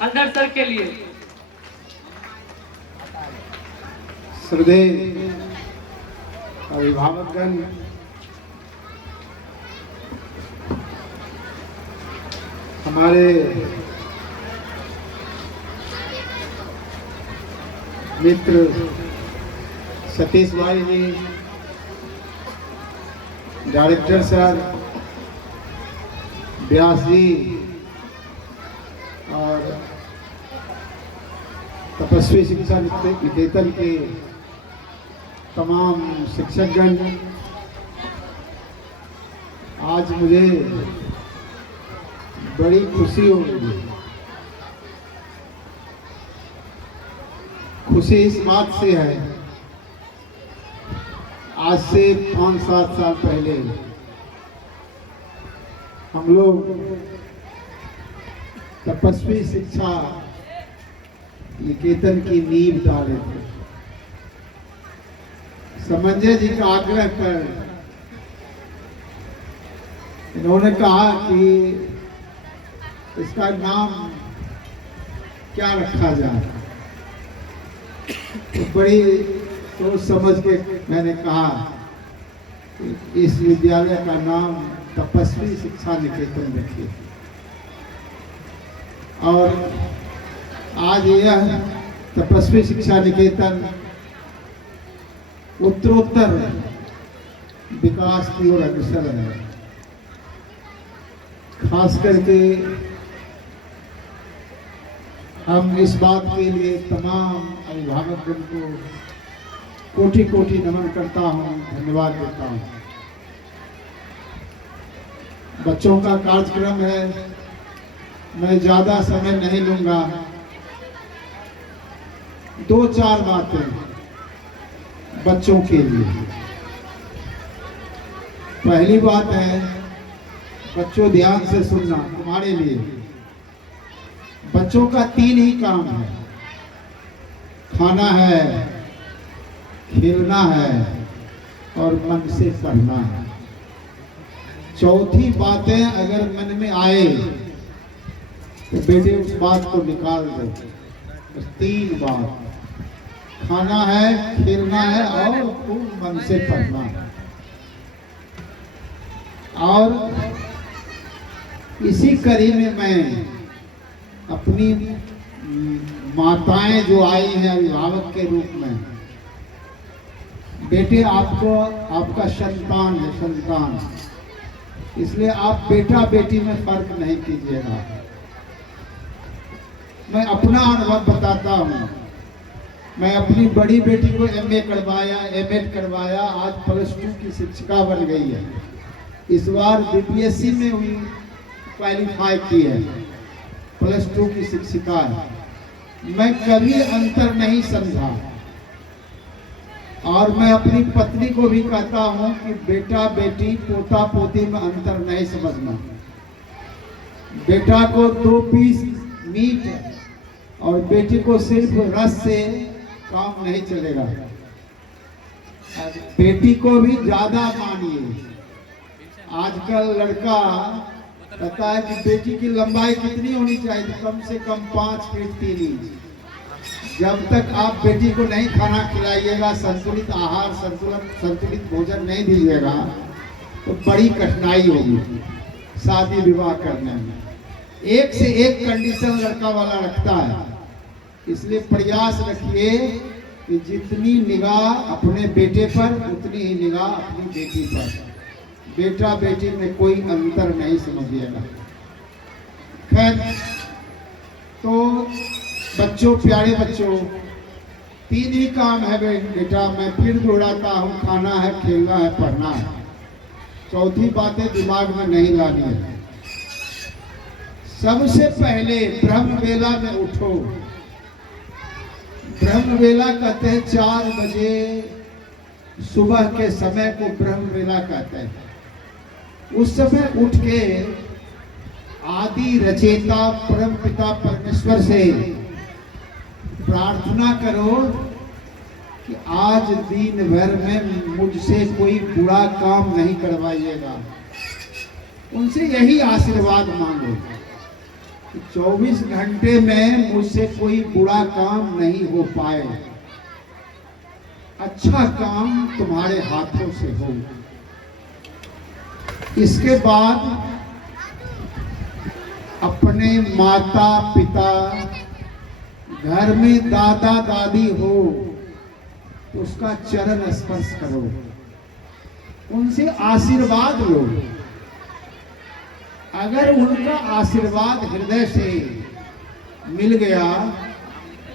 अंदर सर के लिए। श्रद्धेय अभिभावकगण, हमारे मित्र सतीश भाई जी, डायरेक्टर सर व्यास जी और तपस्वी शिक्षा निकेतन के तमाम शिक्षकगण, आज मुझे बड़ी खुशी हो रही है। खुशी इस बात से है, आज से 5-7 साल पहले हम लोग तपस्वी शिक्षा निकेतन की नींव डाले थे। समंजय जी का आग्रह पर इन्होंने कहा कि इसका नाम क्या रखा जाए, तो बड़ी सोच समझ के मैंने कहा कि इस विद्यालय का नाम तपस्वी शिक्षा निकेतन रखिए। और आज यह तपस्वी शिक्षा निकेतन उत्तरोत्तर विकास की ओर अग्रसर है। खास करके हम इस बात के लिए तमाम अभिभावकगण को कोटि कोटि नमन करता हूँ, धन्यवाद देता हूँ। बच्चों का कार्यक्रम है, मैं ज्यादा समय नहीं लूंगा। 2-4 बातें बच्चों के लिए। पहली बात है, बच्चों ध्यान से सुनना, तुम्हारे लिए। बच्चों का 3 ही काम है, खाना है, खेलना है और मन से पढ़ना है। चौथी बातें अगर मन में आए तो बेटे उस बात को निकाल दो। बस 3 बात, खाना है, खेलना है और खूब मन से पढ़ना है। और इसी कड़ी में मैं अपनी माताएं जो आई हैं अभिभावक के रूप में, बेटे आपका संतान है, संतान, इसलिए आप बेटा बेटी में फर्क नहीं कीजिएगा। मैं अपना अनुभव बताता हूँ। मैं अपनी बड़ी बेटी को MA करवाया, M.Ed करवाया, आज +2 की शिक्षिका बन गई है। इस बार BPSC में हुई, क्वालिफाई की है, +2 की शिक्षिका है। मैं कभी अंतर नहीं समझा और मैं अपनी पत्नी को भी कहता हूँ कि बेटा बेटी, पोता पोती में अंतर नहीं समझना। बेटा को 2 पीस मीट और बेटी को सिर्फ रस से काम नहीं चलेगा। बेटी को भी ज्यादा मानिए। आजकल लड़का कहता है कि बेटी की लंबाई कितनी होनी चाहिए, तो कम से कम 5 फीट 3 इंच। जब तक आप बेटी को नहीं खाना खिलाइएगा, संतुलित आहार, संतुलित भोजन नहीं दीजिएगा, तो बड़ी कठिनाई होगी शादी विवाह करने में। एक से एक कंडीशन लड़का वाला रखता है। इसलिए प्रयास रखिए कि जितनी निगाह अपने बेटे पर, उतनी ही निगाह अपनी बेटी पर। बेटा बेटी में कोई अंतर नहीं समझिएगा। खैर, तो बच्चों, प्यारे बच्चों, 3 ही काम है बेटा। मैं फिर दोहराता हूँ, खाना है, खेलना है, पढ़ना है। चौथी बातें दिमाग में नहीं लानी है। सबसे पहले ब्रह्म वेला में उठो। ब्रह्म वेला कहते हैं 4 बजे सुबह के समय को ब्रह्म वेला कहते हैं। उस समय उठ के आदि रचेता परम पिता परमेश्वर से प्रार्थना करो कि आज दिन भर में मुझसे कोई बुरा काम नहीं करवाइएगा। उनसे यही आशीर्वाद मांगो। कि 24 घंटे में मुझसे कोई बुरा काम नहीं हो पाए, अच्छा काम तुम्हारे हाथों से हो। इसके बाद अपने माता पिता, घर में दादा दादी हो तो उसका चरण स्पर्श करो, उनसे आशीर्वाद लो। अगर उनका आशीर्वाद हृदय से मिल गया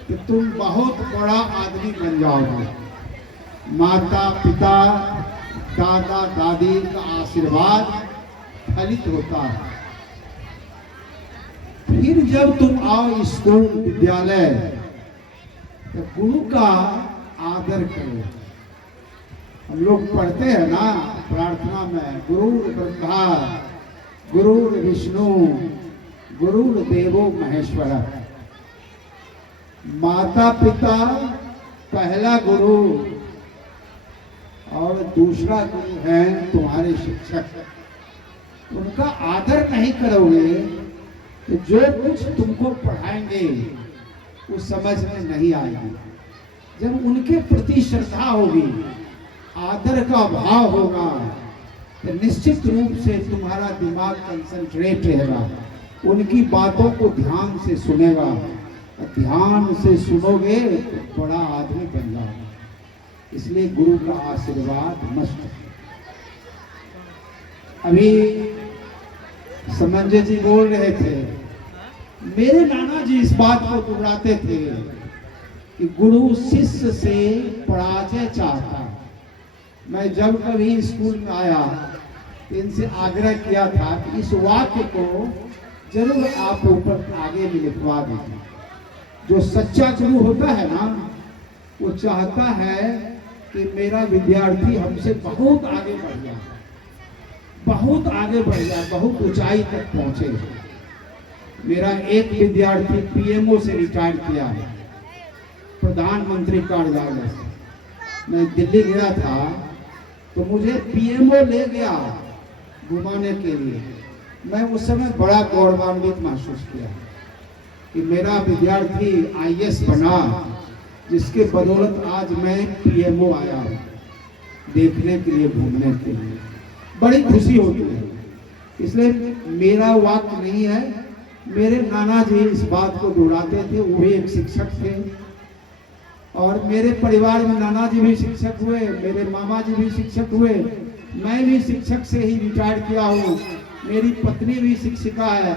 तो तुम बहुत बड़ा आदमी बन जाओगे। माता पिता, दादा दादी का आशीर्वाद फलित होता है। फिर जब तुम आओ स्कूल विद्यालय तो गुरु का आदर करो। हम लोग पढ़ते हैं ना प्रार्थना में, गुरुर ब्रह्मा गुरुर विष्णु गुरुर देवो महेश्वरः। माता पिता पहला गुरु और दूसरा गुरु है तुम्हारे शिक्षक। उनका आदर नहीं करोगे तो जो कुछ तुमको पढ़ाएंगे वो समझ में नहीं आएगी। जब उनके प्रति श्रद्धा होगी, आदर का भाव होगा, तो निश्चित रूप से तुम्हारा दिमाग कंसंट्रेट रहेगा, उनकी बातों को ध्यान से सुनेगा। ध्यान से सुनोगे तो बड़ा आदमी बन जाओगे। इसलिए गुरु का आशीर्वाद मस्त है। अभी समंजय जी बोल रहे थे, मेरे नाना जी इस बात को दोहराते थे कि गुरु शिष्य से पराजय चाहता। मैं जब कभी स्कूल में आया तो इनसे आग्रह किया था कि इस वाक्य को जरूर आप ऊपर आगे भी लिखवा दीजिए। जो सच्चा गुरु होता है ना, वो चाहता है कि मेरा विद्यार्थी हमसे बहुत आगे बढ़ जाए, बहुत आगे बढ़ जाए, बहुत ऊंचाई तक पहुंचे। मेरा एक विद्यार्थी पीएमओ से रिटायर किया है, प्रधानमंत्री कार्यालय से। मैं दिल्ली गया था तो मुझे पीएमओ ले गया घुमाने के लिए। मैं उस समय बड़ा गौरवान्वित महसूस किया कि मेरा विद्यार्थी आईएएस बना, जिसके बदौलत आज मैं पीएमओ आया हूँ देखने के लिए, घूमने के लिए। बड़ी खुशी होती है। इसलिए मेरा वाक्य नहीं है, मेरे नाना जी इस बात को दोहराते थे। वो भी एक शिक्षक थे और मेरे परिवार में नाना जी भी शिक्षक हुए, मेरे मामा जी भी शिक्षक हुए, मैं भी शिक्षक से ही रिटायर किया हूँ। मेरी पत्नी भी शिक्षिका है,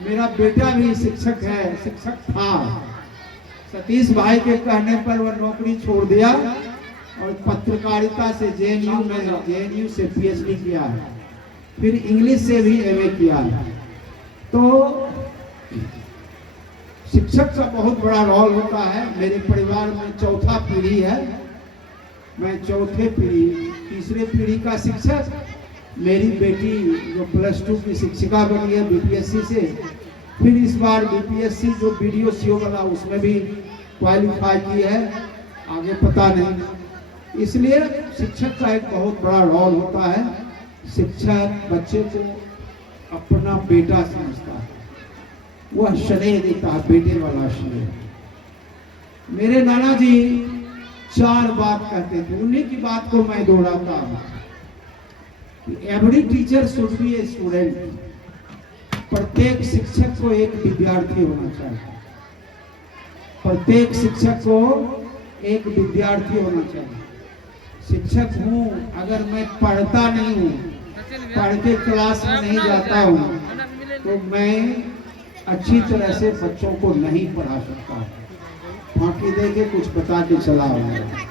मेरा बेटा भी शिक्षक है, शिक्षक था। सतीश भाई के कहने पर वह नौकरी छोड़ दिया और पत्रकारिता से जेएनयू से पीएचडी किया है, फिर इंग्लिश से भी एमए किया है। तो शिक्षक का बहुत बड़ा रोल होता है। मेरे परिवार में चौथा पीढ़ी है, मैं चौथे पीढ़ी, तीसरे पीढ़ी का शिक्षक। मेरी बेटी जो +2 की शिक्षिका बनी है बीपीएससी से, फिर इस बार बीपीएससी जो वीडियो सीओ वाला उसमें भी क्वालिफाई की है, आगे पता नहीं। इसलिए शिक्षक का एक बहुत बड़ा रोल होता है। शिक्षक बच्चे को अपना बेटा समझता है, वह स्नेह देता है, बेटे वाला स्नेह। मेरे नाना जी 4 बात कहते थे, उन्हीं की बात को मैं दोहराता हूँ। Every teacher should be a student. प्रत्येक शिक्षक को एक विद्यार्थी होना चाहिए। प्रत्येक शिक्षक को एक विद्यार्थी होना चाहिए। शिक्षक हूँ, अगर मैं पढ़ता नहीं हूँ, पढ़ के क्लास में नहीं जाता हूँ, तो मैं अच्छी तरह से बच्चों को नहीं पढ़ा सकता। फांकी दे के कुछ बता के चला होगा।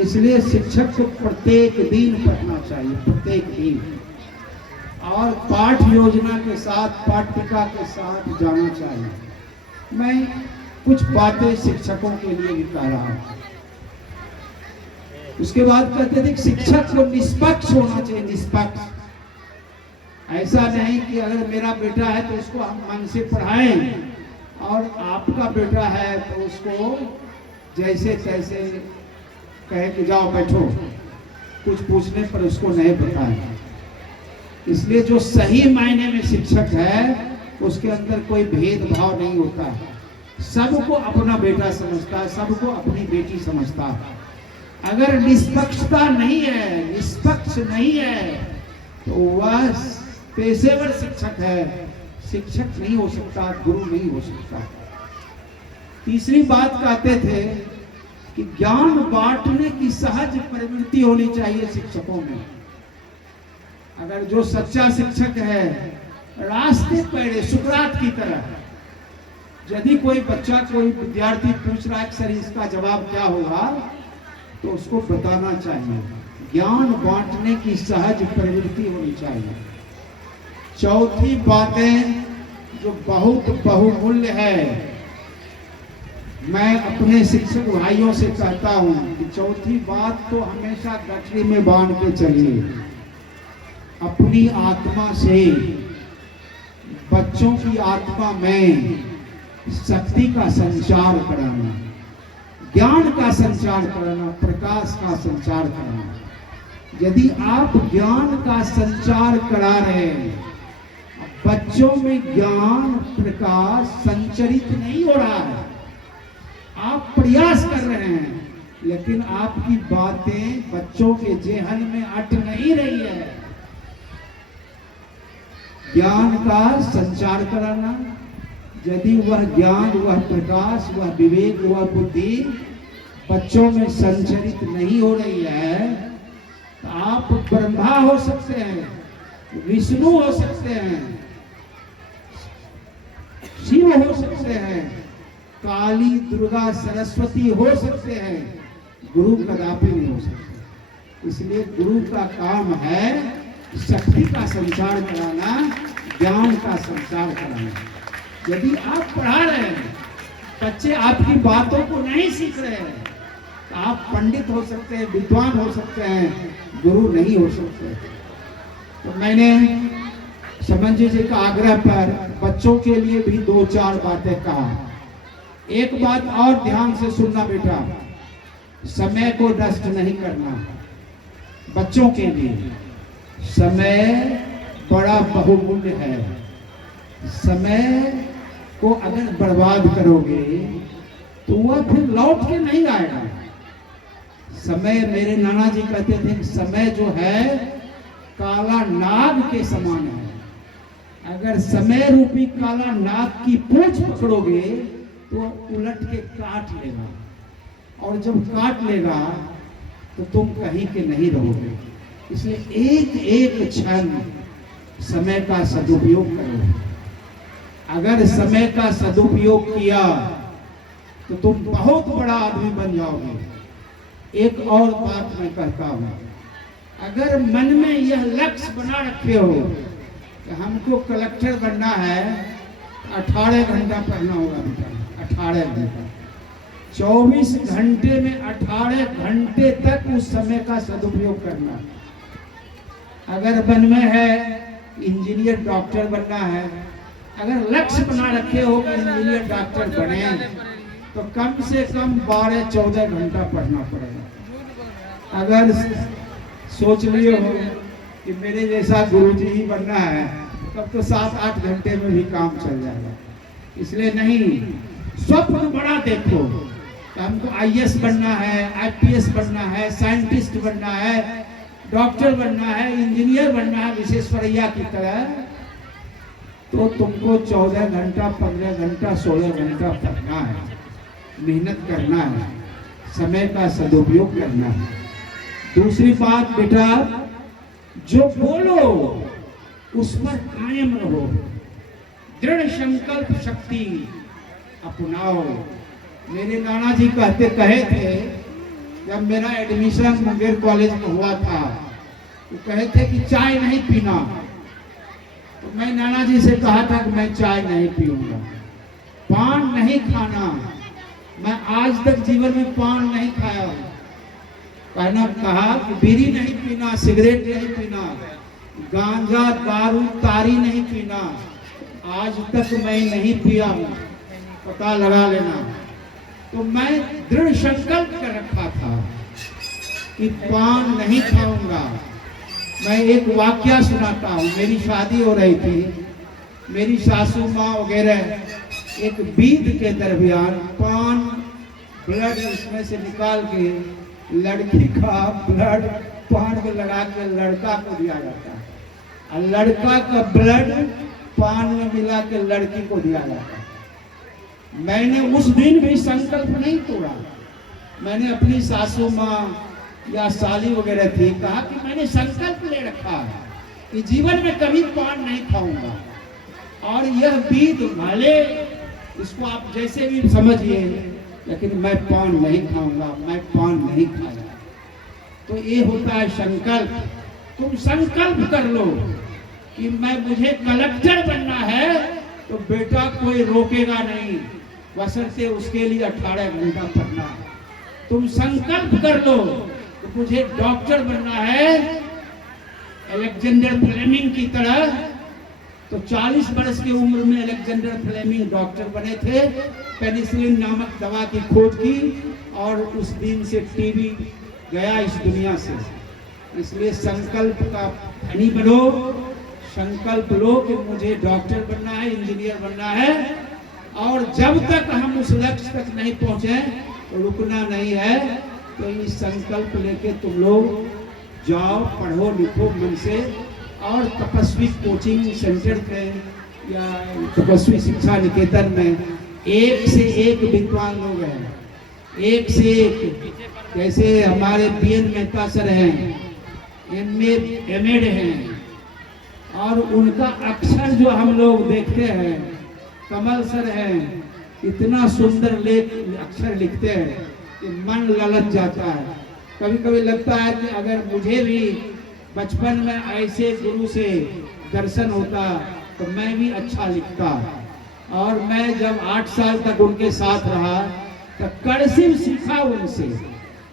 इसलिए शिक्षक को प्रत्येक दिन पढ़ना चाहिए, प्रत्येक दिन, और पाठ योजना के साथ, पाठ्यक्रम के साथ जाना चाहिए। मैं कुछ बातें शिक्षकों के लिए भी कह रहा हूँ। उसके बाद कहते थे शिक्षक को निष्पक्ष होना चाहिए, निष्पक्ष। ऐसा नहीं कि अगर मेरा बेटा है तो उसको हम मन से पढ़ाएं, और आपका बेटा है तो उसको जैसे तैसे कहे कि जाओ बैठो, कुछ पूछने पर उसको नहीं बताएं। इसलिए जो सही मायने में शिक्षक है उसके अंदर कोई भेदभाव नहीं होता है, सबको अपना बेटा समझता है, सबको अपनी बेटी समझता है। अगर निष्पक्षता नहीं है, निष्पक्ष नहीं है, तो वह पेशेवर शिक्षक है, शिक्षक नहीं हो सकता, गुरु नहीं हो सकता। तीसरी बात कहते थे कि ज्ञान बांटने की सहज प्रवृत्ति होनी चाहिए शिक्षकों में। अगर जो सच्चा शिक्षक है, रास्ते पैरे सुकरात की तरह, यदि कोई बच्चा, कोई विद्यार्थी पूछ रहा है कि सर इसका जवाब क्या होगा, तो उसको बताना चाहिए। ज्ञान बांटने की सहज प्रवृत्ति होनी चाहिए। चौथी बातें जो बहुत बहुमूल्य है, मैं अपने शिक्षक भाइयों से कहता हूं कि चौथी बात तो हमेशा गठरी में बांध के चलिए। अपनी आत्मा से बच्चों की आत्मा में शक्ति का संचार कराना, ज्ञान का संचार कराना, प्रकाश का संचार कराना। यदि आप ज्ञान का संचार करा रहे हैं, बच्चों में ज्ञान प्रकाश संचरित नहीं हो रहा है, आप प्रयास कर रहे हैं, लेकिन आपकी बातें बच्चों के जेहन में अट नहीं रही है। ज्ञान का संचार कराना, यदि वह ज्ञान, वह प्रकाश, वह विवेक, वह बुद्धि बच्चों में संचरित नहीं हो रही है, तो आप ब्रह्मा हो सकते हैं, विष्णु हो सकते हैं, शिव हो सकते हैं, काली, दुर्गा, सरस्वती हो सकते हैं, गुरु कदापि नहीं हो सकते। इसलिए गुरु का काम है शक्ति का संचार कराना, ज्ञान का संचार कराना। यदि आप पढ़ा रहे हैं, बच्चे आपकी बातों को नहीं सीख रहे हैं, तो आप पंडित हो सकते हैं, विद्वान हो सकते हैं, गुरु नहीं हो सकते। तो मैंने समंजय जी का आग्रह पर बच्चों के लिए भी 2-4 बातें कहा। एक बात और ध्यान से सुनना बेटा, समय को नष्ट नहीं करना। बच्चों के लिए समय बड़ा बहुमूल्य है। समय को अगर बर्बाद करोगे तो वह फिर लौट के नहीं आएगा। समय, मेरे नाना जी कहते थे कि समय जो है काला नाग के समान है। अगर समय रूपी काला नाग की पूंछ पकड़ोगे तो उलट के काट लेगा, और जब काट लेगा तो तुम कहीं के नहीं रहोगे। इसलिए एक एक क्षण समय का सदुपयोग करो। अगर समय का सदुपयोग किया तो तुम बहुत बड़ा आदमी बन जाओगे। एक और बात मैं कहता हूं, अगर मन में यह लक्ष्य बना रखे हो कि हमको कलेक्टर बनना है, 18 घंटा पढ़ना होगा बेटा, 18 घंटा, 24 घंटे में 18 घंटे तक उस समय का सदुपयोग करना। अगर मन में है इंजीनियर, डॉक्टर बनना है, अगर लक्ष्य बना रखे हो कि इंजीनियर, डॉक्टर बने, तो कम से कम 12-14 घंटा पढ़ना पड़ेगा। अगर सोच लिए हो कि मेरे जैसा गुरुजी ही बनना है, तब तो 7-8 घंटे में भी काम चल जाएगा। इसलिए नहीं, स्वप्न बड़ा देखो कि हमको IAS बनना है, IPS बनना है, साइंटिस्ट बनना है, डॉक्टर बनना है, इंजीनियर बनना है विश्वेश्वरैया की तरह, तो तुमको 14 घंटा, 15 घंटा, 16 घंटा पढ़ना है, मेहनत करना है, समय का सदुपयोग करना है। दूसरी बात बेटा, जो बोलो उस पर कायम रहो, दृढ़ संकल्प शक्ति अपनाओ। मेरे नाना जी कहे थे, जब मेरा एडमिशन मुंगेर कॉलेज में हुआ था, तो कहे थे कि चाय नहीं पीना। तो मैं नाना जी से कहा था कि मैं चाय नहीं पीऊंगा, पान नहीं खाना। मैं आज तक जीवन में पान नहीं खाया हूं। कहा कि बीड़ी नहीं पीना, सिगरेट नहीं पीना, गांजा, दारू, तारी नहीं पीना। आज तक मैं नहीं पिया हूं, पता लगा लेना। तो मैं दृढ़ संकल्प कर रखा था कि पान नहीं खाऊंगा। मैं एक वाकया सुनाता हूं। मेरी शादी हो रही थी, मेरी सासू माँ वगैरह एक बीत के दरमियान पान ब्लड इसमें से निकाल के लड़की का ब्लड पान में लगा के लड़का को दिया जाता है, और लड़का का ब्लड पान में मिला के लड़की को दिया जाता है। मैंने उस दिन भी संकल्प नहीं तोड़ा। मैंने अपनी सासू माँ या साली वगैरह थी, कहा कि मैंने संकल्प ले रखा है कि जीवन में कभी पान नहीं खाऊंगा, और यह बीत भले इसको आप जैसे भी समझिए, लेकिन मैं पान नहीं खाऊंगा, मैं पान नहीं खाऊंगा। तो ये होता है संकल्प। तुम संकल्प कर लो कि मुझे कलेक्टर बनना है, तो बेटा कोई रोकेगा नहीं, बशर्ते उसके लिए 18 घंटा पढ़ना है। तुम संकल्प कर लो कि मुझे डॉक्टर बनना है अलेक्जेंडर फ्लेमिंग की तरह, तो 40 वर्ष की उम्र में अलेक्जेंडर फ्लेमिंग डॉक्टर बने थे। पेनिसिलिन नामक दवा की खोज की, और उस दिन से टीबी गया इस दुनिया से। इसलिए संकल्प का धनी बनो, संकल्प लो कि मुझे डॉक्टर बनना है, इंजीनियर बनना है, और जब तक हम उस लक्ष्य तक नहीं पहुंचे तो रुकना नहीं है। तो इस संकल्प लेके तुम लोग जाओ, पढ़ो लिखो मन से, और तपस्वी कोचिंग सेंटर पे या तपस्वी शिक्षा निकेतन में एक से एक विद्वान लोग हैं, एक से एक। जैसे हमारे बीएन मेहता सर हैं, एमएड हैं, और उनका अक्षर जो हम लोग देखते हैं, कमल सर हैं, इतना सुंदर अक्षर लिखते हैं कि मन ललच जाता है। कभी कभी लगता है कि अगर मुझे भी बचपन में ऐसे गुरु से दर्शन होता तो मैं भी अच्छा लिखता। और मैं जब 8 साल तक उनके साथ रहा तो कर्सिव सीखा उनसे।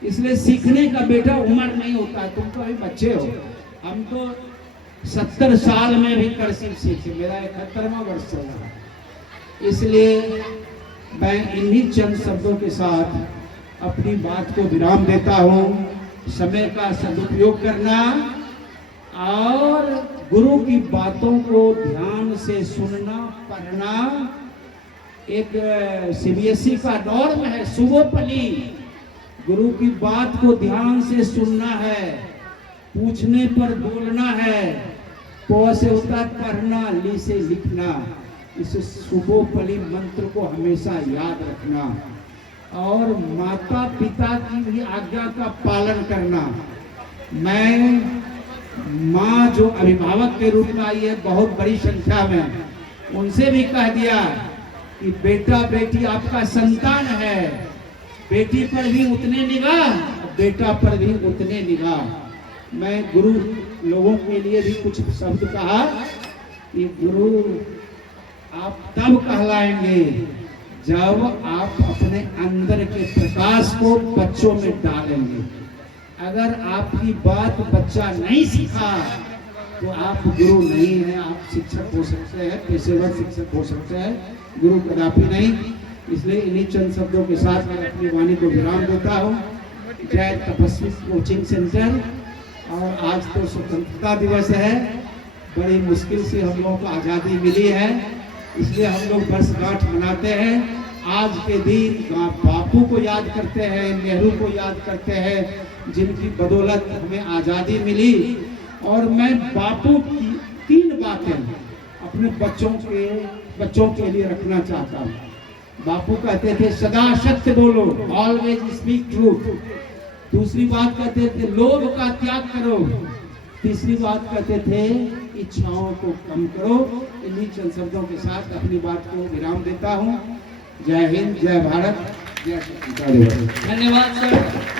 इसलिए सीखने का बेटा उम्र नहीं होता। तुम तो अभी बच्चे हो, हम तो 70 साल में भी कर्सिव सीखे। मेरा 71वां वर्ष चल रहा है। इसलिए मैं इन्हीं चंद शब्दों के साथ अपनी बात को विराम देता हूँ। समय का सदुपयोग करना और गुरु की बातों को ध्यान से सुनना, पढ़ना। एक सीबीएसई का नॉर्म है, सुबोपली। गुरु की बात को ध्यान से सुनना है, पूछने पर बोलना है। प से होता है पढ़ना, ली से लिखना। इस सुबोपली मंत्र को हमेशा याद रखना, और माता पिता की भी आज्ञा का पालन करना। मैं माँ जो अभिभावक के रूप में आई है बहुत बड़ी संख्या में, उनसे भी कह दिया कि बेटा बेटी आपका संतान है, बेटी पर भी उतने निगाह, बेटा पर भी उतने निगाह। मैं गुरु लोगों के लिए भी कुछ शब्द कहा कि गुरु आप तब कहलाएंगे जब आप अपने अंदर के प्रकाश को बच्चों में डालेंगे। अगर आपकी बात बच्चा नहीं सीखा तो आप गुरु नहीं हैं। आप शिक्षक हो सकते हैं, पेशेवर शिक्षक हो सकते हैं, गुरु कदापि नहीं। इसलिए इन्हीं चंद शब्दों के साथ मैं अपनी वाणी को विराम देता हूँ। जय तपस्वी कोचिंग सेंटर। और आज तो स्वतंत्रता दिवस है, बड़ी मुश्किल से हम लोगों को आज़ादी मिली है, इसलिए हम लोग वर्षगांठ मनाते हैं। आज के दिन बापू को याद करते हैं, नेहरू को याद करते हैं, जिनकी बदौलत हमें आज़ादी मिली। और मैं बापू की 3 बातें अपने बच्चों के लिए रखना चाहता हूँ। बापू कहते थे सदा सत्य बोलो, ऑलवेज स्पीक ट्रूथ। दूसरी बात कहते थे लोभ का त्याग करो। तीसरी बात कहते थे इच्छाओं को कम करो। इन्हीं चंद शब्दों के साथ अपनी बात को विराम देता हूँ। जय हिंद, जय भारत, जय। धन्यवाद सर।